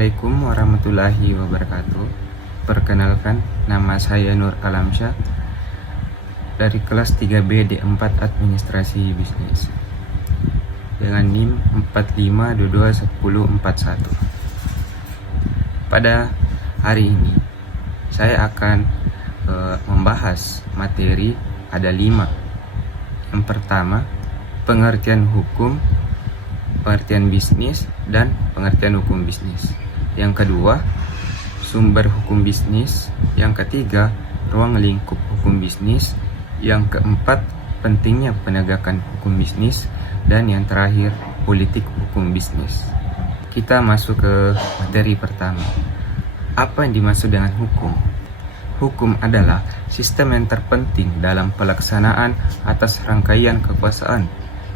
Assalamualaikum warahmatullahi wabarakatuh. Perkenalkan, nama saya Nur Alamsyah dari kelas 3B D4 Administrasi Bisnis dengan NIM 45221041. Pada hari ini saya akan membahas materi ada 5. Yang pertama, pengertian hukum, pengertian bisnis, dan pengertian hukum bisnis. Yang kedua, sumber hukum bisnis. Yang ketiga, ruang lingkup hukum bisnis. Yang keempat, pentingnya penegakan hukum bisnis. Dan yang terakhir, politik hukum bisnis. Kita masuk ke materi pertama. Apa yang dimaksud dengan hukum? Hukum adalah sistem yang terpenting dalam pelaksanaan atas rangkaian kekuasaan,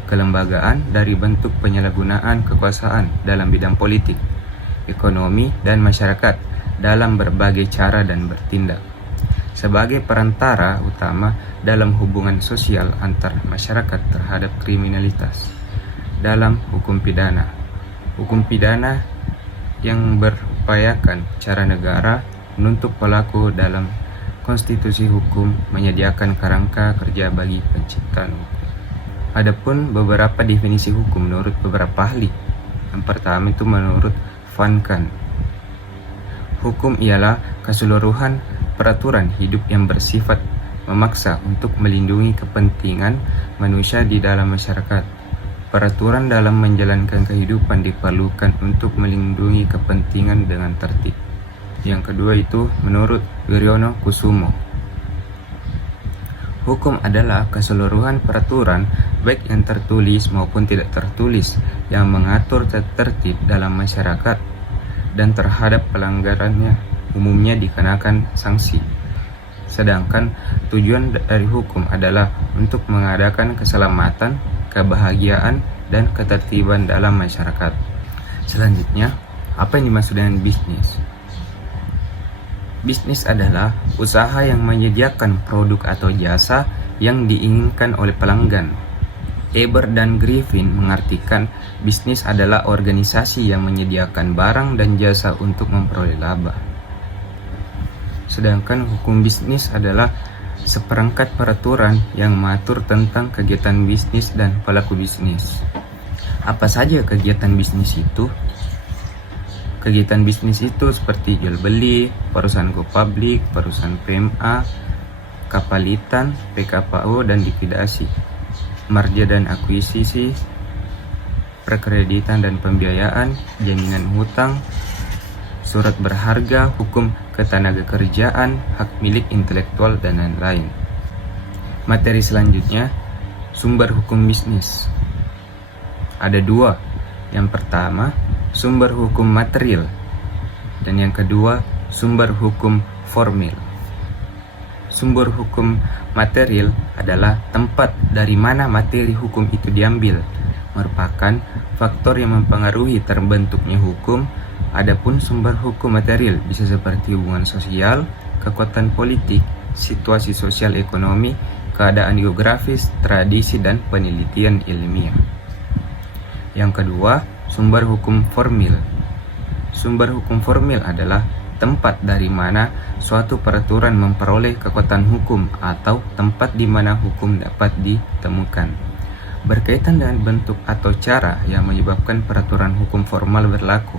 kelembagaan dari bentuk penyalahgunaan kekuasaan dalam bidang politik, ekonomi, dan masyarakat dalam berbagai cara dan bertindak sebagai perantara utama dalam hubungan sosial antar masyarakat terhadap kriminalitas. Dalam hukum pidana yang berupayakan cara negara menuntut pelaku dalam konstitusi hukum menyediakan kerangka kerja bagi penciptaan hukum. Adapun beberapa definisi hukum menurut beberapa ahli. Yang pertama itu menurut Van Kant. Hukum ialah keseluruhan peraturan hidup yang bersifat memaksa untuk melindungi kepentingan manusia di dalam masyarakat. Peraturan dalam menjalankan kehidupan diperlukan untuk melindungi kepentingan dengan tertib. Yang kedua itu menurut Wiryono Kusumo. Hukum adalah keseluruhan peraturan, baik yang tertulis maupun tidak tertulis, yang mengatur tertib dalam masyarakat dan terhadap pelanggarannya umumnya dikenakan sanksi. Sedangkan tujuan dari hukum adalah untuk mengadakan keselamatan, kebahagiaan, dan ketertiban dalam masyarakat. Selanjutnya, apa yang dimaksud dengan bisnis? Bisnis adalah usaha yang menyediakan produk atau jasa yang diinginkan oleh pelanggan. Eber dan Griffin mengartikan bisnis adalah organisasi yang menyediakan barang dan jasa untuk memperoleh laba. Sedangkan hukum bisnis adalah seperangkat peraturan yang mengatur tentang kegiatan bisnis dan pelaku bisnis. Apa saja kegiatan bisnis itu? Kegiatan bisnis itu seperti jual beli, perusahaan go public, perusahaan PMA, kapalitan, PKPU, dan likuidasi, merger dan akuisisi, perkreditan dan pembiayaan, jaminan hutang, surat berharga, hukum ketenagakerjaan, hak milik intelektual, dan lain-lain. Materi selanjutnya, sumber hukum bisnis. Ada 2. Yang pertama, sumber hukum material, dan yang kedua, sumber hukum formil. Sumber hukum material adalah tempat dari mana materi hukum itu diambil, merupakan faktor yang mempengaruhi terbentuknya hukum. Adapun sumber hukum material bisa seperti hubungan sosial, kekuatan politik, situasi sosial ekonomi, keadaan geografis, tradisi, dan penelitian ilmiah. Yang kedua, sumber hukum formil. Sumber hukum formil adalah tempat dari mana suatu peraturan memperoleh kekuatan hukum atau tempat di mana hukum dapat ditemukan. Berkaitan dengan bentuk atau cara yang menyebabkan peraturan hukum formal berlaku.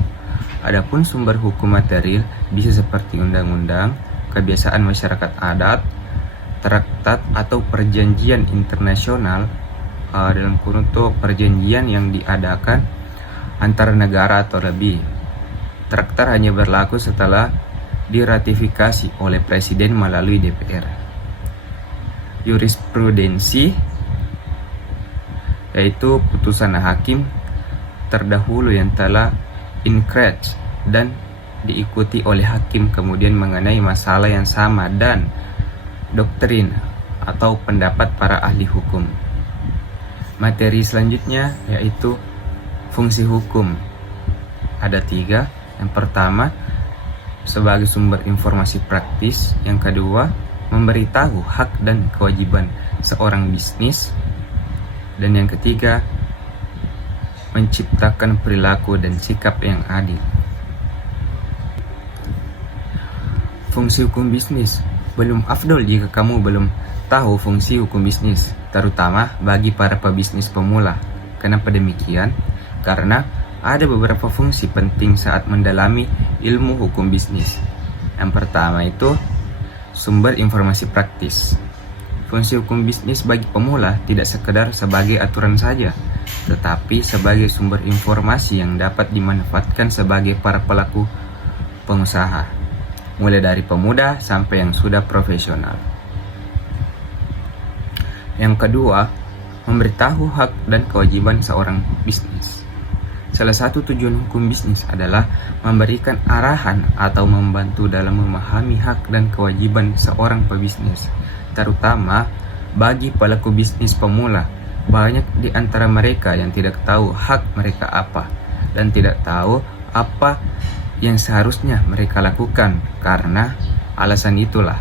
Adapun sumber hukum material bisa seperti undang-undang, kebiasaan masyarakat adat, traktat atau perjanjian internasional, dalam kurung itu perjanjian yang diadakan antara negara atau lebih. Traktat hanya berlaku setelah diratifikasi oleh Presiden melalui DPR. Jurisprudensi yaitu putusan hakim terdahulu yang telah inkrah dan diikuti oleh hakim kemudian mengenai masalah yang sama, dan doktrin atau pendapat para ahli hukum. Materi selanjutnya yaitu fungsi hukum. Ada 3. Yang pertama, sebagai sumber informasi praktis. Yang kedua, memberitahu hak dan kewajiban seorang bisnis. Dan yang ketiga, menciptakan perilaku dan sikap yang adil. Fungsi hukum bisnis. Belum afdol jika kamu belum tahu fungsi hukum bisnis, terutama bagi para pebisnis pemula. Kenapa demikian? Karena ada beberapa fungsi penting saat mendalami ilmu hukum bisnis. Yang pertama itu sumber informasi praktis. Fungsi hukum bisnis bagi pemula tidak sekedar sebagai aturan saja, tetapi sebagai sumber informasi yang dapat dimanfaatkan sebagai para pelaku pengusaha, mulai dari pemuda sampai yang sudah profesional. Yang kedua, memberitahu hak dan kewajiban seorang bisnis. Salah satu tujuan hukum bisnis adalah memberikan arahan atau membantu dalam memahami hak dan kewajiban seorang pebisnis, terutama bagi pelaku bisnis pemula. Banyak di antara mereka yang tidak tahu hak mereka apa dan tidak tahu apa yang seharusnya mereka lakukan. Karena alasan itulah,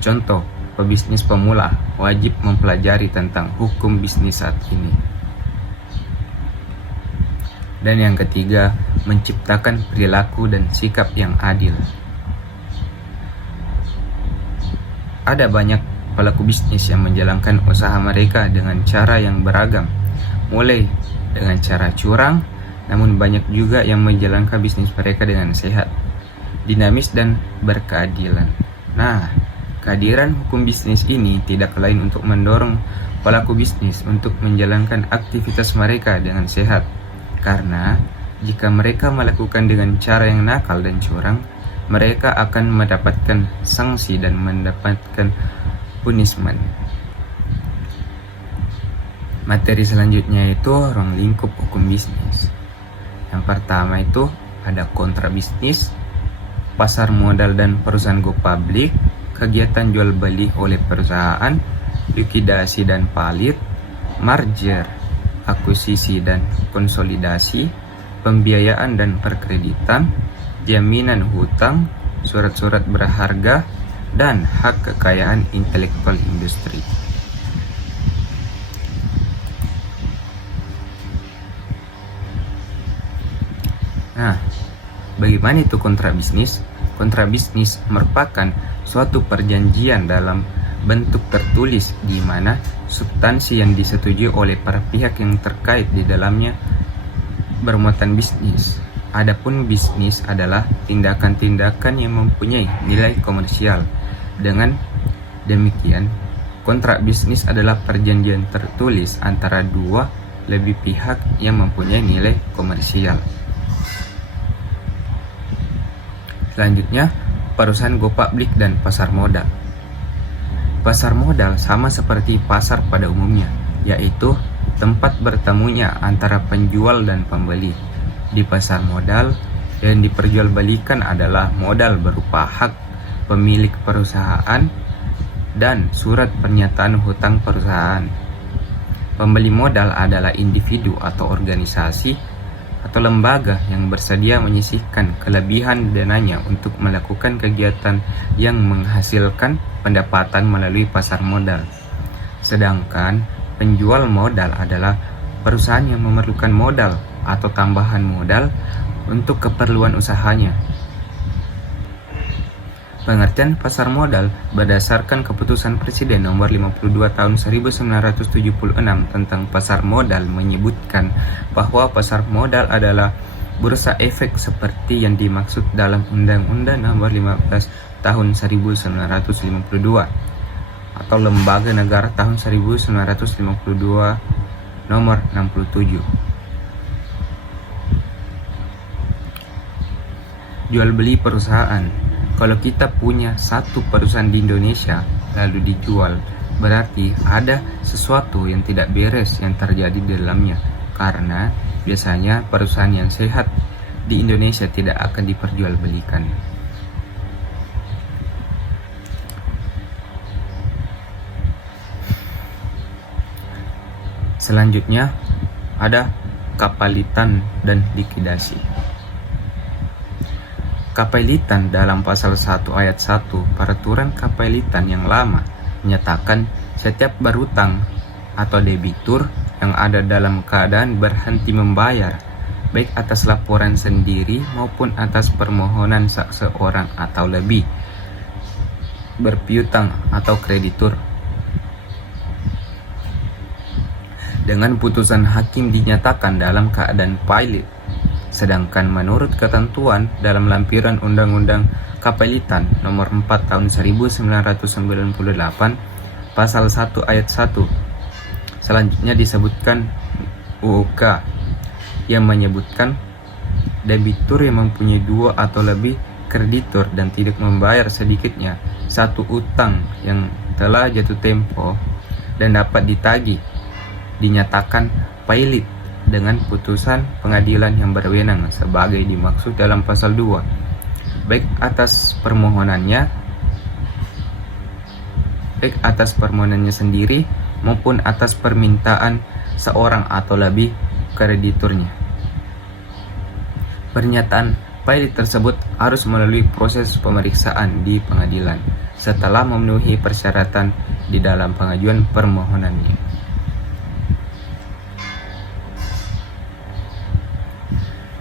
contoh, pebisnis pemula wajib mempelajari tentang hukum bisnis saat ini. Dan yang ketiga, menciptakan perilaku dan sikap yang adil. Ada banyak pelaku bisnis yang menjalankan usaha mereka dengan cara yang beragam, mulai dengan cara curang, namun banyak juga yang menjalankan bisnis mereka dengan sehat, dinamis, dan berkeadilan. Nah, kehadiran hukum bisnis ini tidak lain untuk mendorong pelaku bisnis untuk menjalankan aktivitas mereka dengan sehat. Karena jika mereka melakukan dengan cara yang nakal dan curang, mereka akan mendapatkan sanksi dan mendapatkan punishment. Materi selanjutnya itu ruang lingkup hukum bisnis. Yang pertama itu ada kontrak bisnis, pasar modal dan perusahaan go public, kegiatan jual beli oleh perusahaan, likuidasi dan palit, merger, akuisisi dan konsolidasi, pembiayaan dan perkreditan, jaminan hutang, surat-surat berharga, dan hak kekayaan intelektual industri. Nah, bagaimana itu kontrak bisnis? Kontrak bisnis merupakan suatu perjanjian dalam bentuk tertulis di mana substansi yang disetujui oleh para pihak yang terkait di dalamnya bermuatan bisnis. Adapun bisnis adalah tindakan-tindakan yang mempunyai nilai komersial. Dengan demikian, kontrak bisnis adalah perjanjian tertulis antara dua lebih pihak yang mempunyai nilai komersial. Selanjutnya, perusahaan go public dan pasar modal. Pasar modal sama seperti pasar pada umumnya, yaitu tempat bertemunya antara penjual dan pembeli. Di pasar modal, yang diperjualbelikan adalah modal berupa hak pemilik perusahaan dan surat pernyataan hutang perusahaan. Pembeli modal adalah individu atau organisasi atau lembaga yang bersedia menyisihkan kelebihan dananya untuk melakukan kegiatan yang menghasilkan pendapatan melalui pasar modal. Sedangkan penjual modal adalah perusahaan yang memerlukan modal atau tambahan modal untuk keperluan usahanya. Pengertian pasar modal berdasarkan keputusan Presiden nomor 52 tahun 1976 tentang pasar modal menyebutkan bahwa pasar modal adalah bursa efek seperti yang dimaksud dalam Undang-Undang nomor 15 tahun 1952 atau Lembaga Negara tahun 1952 nomor 67. Jual beli perusahaan. Kalau kita punya satu perusahaan di Indonesia lalu dijual, berarti ada sesuatu yang tidak beres yang terjadi di dalamnya. Karena biasanya perusahaan yang sehat di Indonesia tidak akan diperjualbelikan. Selanjutnya ada kapalitan dan likuidasi. Kapalitan dalam pasal 1 ayat 1 peraturan kapalitan yang lama menyatakan setiap berutang atau debitur yang ada dalam keadaan berhenti membayar, baik atas laporan sendiri maupun atas permohonan seseorang atau lebih, berpiutang atau kreditur. Dengan putusan hakim dinyatakan dalam keadaan pilot, sedangkan menurut ketentuan dalam lampiran Undang-Undang Kapelitan Nomor 4 Tahun 1998 Pasal 1 Ayat 1 selanjutnya disebutkan UUK yang menyebutkan debitur yang mempunyai 2 atau lebih kreditur dan tidak membayar sedikitnya satu utang yang telah jatuh tempo dan dapat ditagih dinyatakan pilot dengan putusan pengadilan yang berwenang sebagai dimaksud dalam pasal 2, baik atas permohonannya sendiri maupun atas permintaan seorang atau lebih krediturnya. Pernyataan pilot tersebut harus melalui proses pemeriksaan di pengadilan setelah memenuhi persyaratan di dalam pengajuan permohonannya.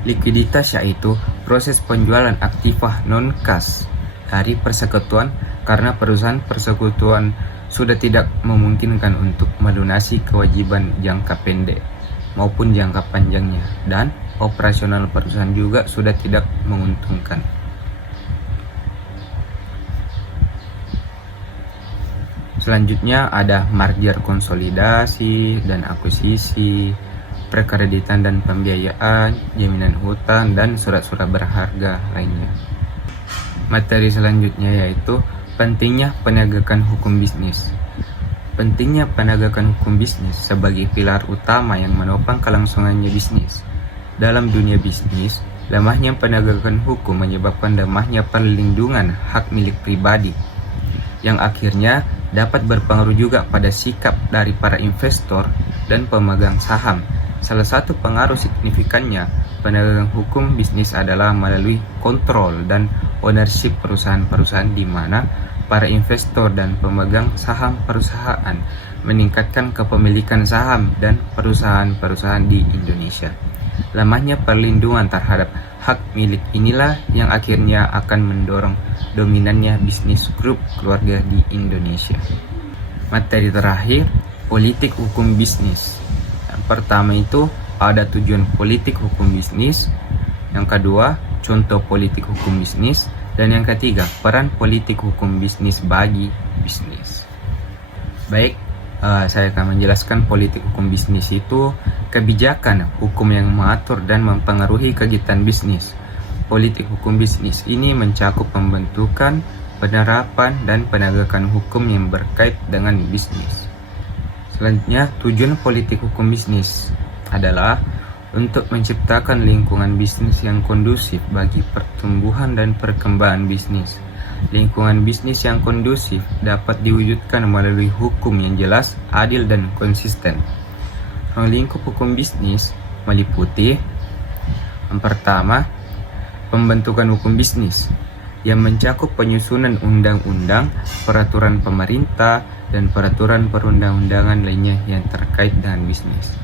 Likuiditas yaitu proses penjualan aktiva non-kas dari persekutuan karena perusahaan persekutuan sudah tidak memungkinkan untuk melunasi kewajiban jangka pendek maupun jangka panjangnya, dan operasional perusahaan juga sudah tidak menguntungkan. Selanjutnya ada merger konsolidasi dan akuisisi, perkreditan dan pembiayaan, jaminan hutang, dan surat-surat berharga lainnya. Materi selanjutnya yaitu pentingnya penegakan hukum bisnis. Pentingnya penegakan hukum bisnis sebagai pilar utama yang menopang kelangsungannya bisnis. Dalam dunia bisnis, lemahnya penegakan hukum menyebabkan lemahnya perlindungan hak milik pribadi, yang akhirnya dapat berpengaruh juga pada sikap dari para investor dan pemegang saham. Salah satu pengaruh signifikannya penegakan hukum bisnis adalah melalui kontrol dan ownership perusahaan-perusahaan di mana para investor dan pemegang saham perusahaan meningkatkan kepemilikan saham dan perusahaan-perusahaan di Indonesia. Lemahnya perlindungan terhadap hak milik inilah yang akhirnya akan mendorong dominannya bisnis grup keluarga di Indonesia. Materi terakhir, politik hukum bisnis. Yang pertama itu ada tujuan politik hukum bisnis. Yang kedua, contoh politik hukum bisnis. Dan yang ketiga, peran politik hukum bisnis bagi bisnis. Baik, saya akan menjelaskan politik hukum bisnis itu kebijakan hukum yang mengatur dan mempengaruhi kegiatan bisnis. Politik hukum bisnis ini mencakup pembentukan, penerapan, dan penegakan hukum yang berkait dengan bisnis. Selanjutnya, tujuan politik hukum bisnis adalah untuk menciptakan lingkungan bisnis yang kondusif bagi pertumbuhan dan perkembangan bisnis. Lingkungan bisnis yang kondusif dapat diwujudkan melalui hukum yang jelas, adil, dan konsisten. Ruang lingkup hukum bisnis meliputi yang pertama, pembentukan hukum bisnis yang mencakup penyusunan undang-undang, peraturan pemerintah, dan peraturan perundang-undangan lainnya yang terkait dengan bisnis.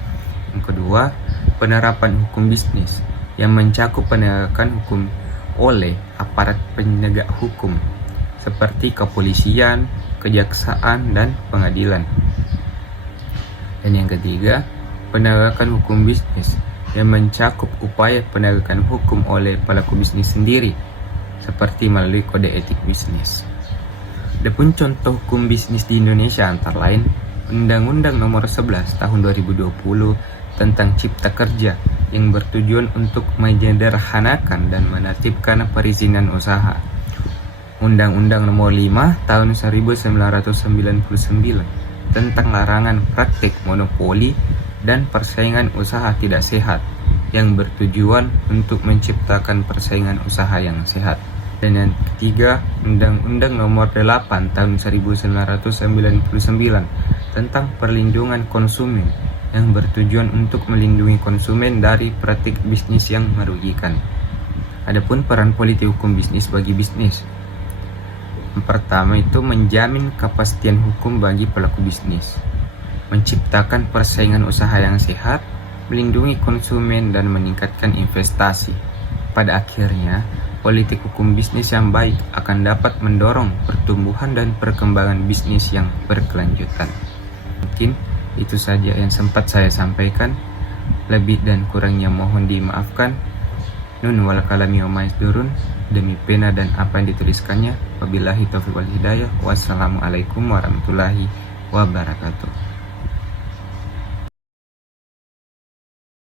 Yang kedua, penerapan hukum bisnis yang mencakup penegakan hukum oleh aparat penegak hukum seperti kepolisian, kejaksaan, dan pengadilan. Dan yang ketiga, penegakan hukum bisnis yang mencakup upaya penegakan hukum oleh pelaku bisnis sendiri seperti melalui kode etik bisnis. Adapun contoh hukum bisnis di Indonesia antara lain Undang-Undang Nomor 11 Tahun 2020 tentang Cipta Kerja yang bertujuan untuk menyederhanakan dan menertibkan perizinan usaha. Undang-Undang Nomor 5 Tahun 1999 tentang larangan praktik monopoli dan persaingan usaha tidak sehat yang bertujuan untuk menciptakan persaingan usaha yang sehat. Dan yang ketiga, Undang-Undang Nomor 8 Tahun 1999 tentang perlindungan konsumen yang bertujuan untuk melindungi konsumen dari praktik bisnis yang merugikan. Adapun peran politik hukum bisnis bagi bisnis. Yang pertama itu menjamin kepastian hukum bagi pelaku bisnis, menciptakan persaingan usaha yang sehat, melindungi konsumen, dan meningkatkan investasi. Pada akhirnya, politik hukum bisnis yang baik akan dapat mendorong pertumbuhan dan perkembangan bisnis yang berkelanjutan. Mungkin itu saja yang sempat saya sampaikan. Lebih dan kurangnya mohon dimaafkan. Nun wal kalami wa maisdurun, demi pena dan apa yang dituliskannya. Wabillahi taufiq wal hidayah. Wassalamualaikum warahmatullahi wabarakatuh.